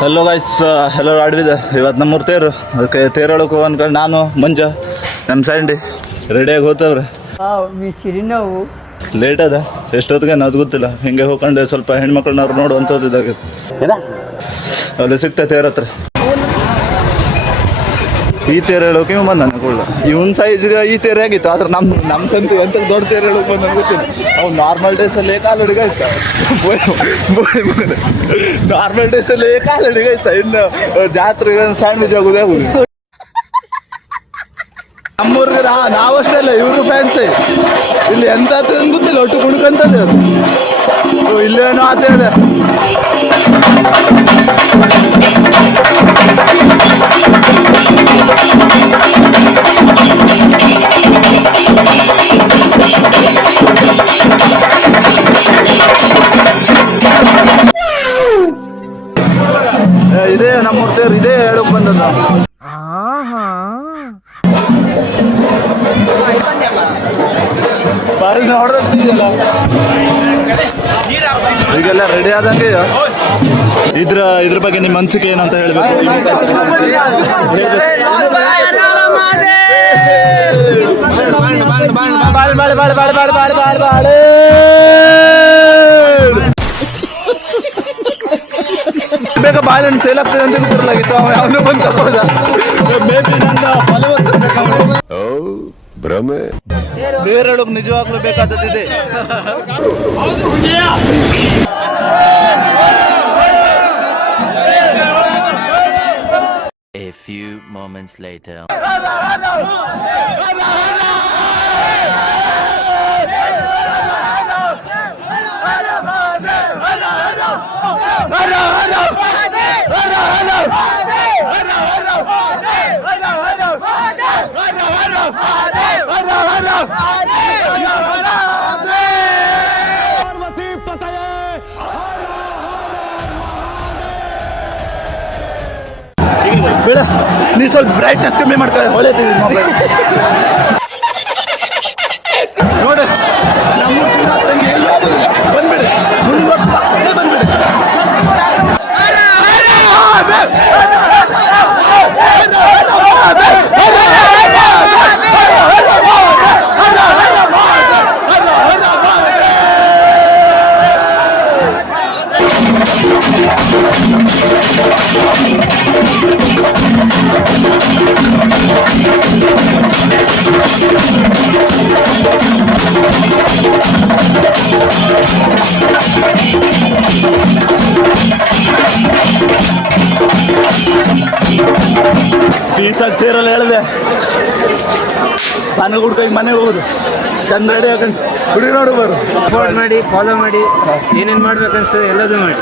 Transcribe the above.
Hello guys, ಎಲ್ಲರೂ ಆಡ್ವಿದೆ. ಇವತ್ತು ನಮ್ಮೂರು ತೇರು, ಅದಕ್ಕೆ ತೇರು ಹೇಳೋಕೆ ಅನ್ಕೊಂಡು ನಾನು ಮಂಜ ನಮ್ಮ ಸ್ಯಾಂಡಿ ರೆಡಿಯಾಗಿ ಹೋಗ್ತವ್ರೆ. ನಾವು ಲೇಟ್ ಅದ, ಎಷ್ಟೊತ್ತಿಗೆ ಅದು ಗೊತ್ತಿಲ್ಲ. ಹಿಂಗೆ ಹೋಗ್ಕೊಂಡು ಸ್ವಲ್ಪ ಹೆಣ್ಮಕ್ಳನ್ನವ್ರು ನೋಡುವಂಥದ್ದು ಇದಾಗುತ್ತೆ. ಅಲ್ಲಿ ಸಿಗ್ತದೆ ತೇರ ಹತ್ರ. ಈ ತೇರು ಹೇಳೋಕೆ ಇವ್ ಬಂದ ಕೊಡ್ಲ, ಇವನ್ ಸೈಜ್ಗೆ ಈ ತೇರು ಆಗಿತ್ತು. ಆದ್ರೆ ನಮ್ಮ ಸಂತು ಎಂತ ದೊಡ್ಡ ತೇರು ಹೇಳೋಕೆ ಬಂದ ಗೊತ್ತಿಲ್ಲ. ಅವ್ನು ನಾರ್ಮಲ್ ಡೇಸಲ್ಲಿ ಕಾಲಡಿಗೆ ಆಯ್ತಾ, ನಾರ್ಮಲ್ ಡೇಸಲ್ಲಿ ಕಾಲಡಿಗೆ ಆಯ್ತಾ. ಇನ್ನು ಜಾತ್ರೆಗೆ ಸ್ಯಾಂಡ್ವಿಚ್ ಆಗೋದೇ ಆಗುದು. ನಮ್ಮೂರ್ಗೆ ನಾವಷ್ಟೇ ಅಲ್ಲ, ಇವರು ಫ್ಯಾನ್ಸೇ. ಇಲ್ಲಿ ಎಂತ ಗೊತ್ತಿಲ್ಲ, ಒಟ್ಟು ಕುಡ್ಕಂತದೆ ಅದು. ಇಲ್ಲೇನೋ ಆತೇ ಇದೆ. ಇದೇ ನಮ್ಮೂರ್ ತೇರು, ಇದೇ ಹೇಳಕ್ ಬಂದದ್ದು ನಾವು. ಈಗೆಲ್ಲ ರೆಡಿ ಆದಂಗೆ. ಇದ್ರ ಬಗ್ಗೆ ನಿಮ್ಮ ಅನಿಸಿಕೆ ಏನಂತ ಹೇಳ್ಬೇಕು? ಬೇಗ ಬಾಳೆಹಣ್ಣು ಸೇಲ್ ಆಗ್ತದೆ ಅಂತ ಗೊತ್ತಿರಲಾಗಿತ್ತು. ಅವನು ಬಂದು ತಗೋದ. ಮೇ ಬಿ ನನ್ನ ಫಾಲೋವರ್ಸ್ ಭ್ರಮೆ. ಬೇರೆಳಗೆ ನಿಜವಾಗ್ಲೂ ಬೇಕಾದದ್ದಿದೆ. A few moments later. ಬೇಡ, ನೀ ಸ್ವಲ್ಪ ಬ್ರೈಟ್ನೆಸ್ ಕಮ್ಮಿ ಮಾಡ್ಕೊಳ್ಳಿ, ಹೊಳೆತಿದ್ದೀನಿ ಮೊಬೈಲ್ ನೋಡಿ. ನಮ್ಮೂರು ಶಿವರಾತ್ರಿಗೆ ಬಂದ್ಬಿಡಿ, ಮುಂದುವರ್ಸ್ ಬಂದ್ಬಿಡಿ. ಪೀಸಾಗ್ತಿರಲ್ಲ ಹೇಳಿದೆ, ಮನೆಗೆ ಹುಡ್ಕೋಗಿ ಮನೆಗೆ ಹೋಗುದು. ಚಂದ ರೆಡಿ ಹಾಕೊಂಡು ಹುಡುಗಿ ನೋಡು ಬರು. ಸಪೋರ್ಟ್ ಮಾಡಿ, ಫಾಲೋ ಮಾಡಿ, ಏನೇನು ಮಾಡ್ಬೇಕನ್ಸ್ತದೆ ಎಲ್ಲದೂ ಮಾಡಿ.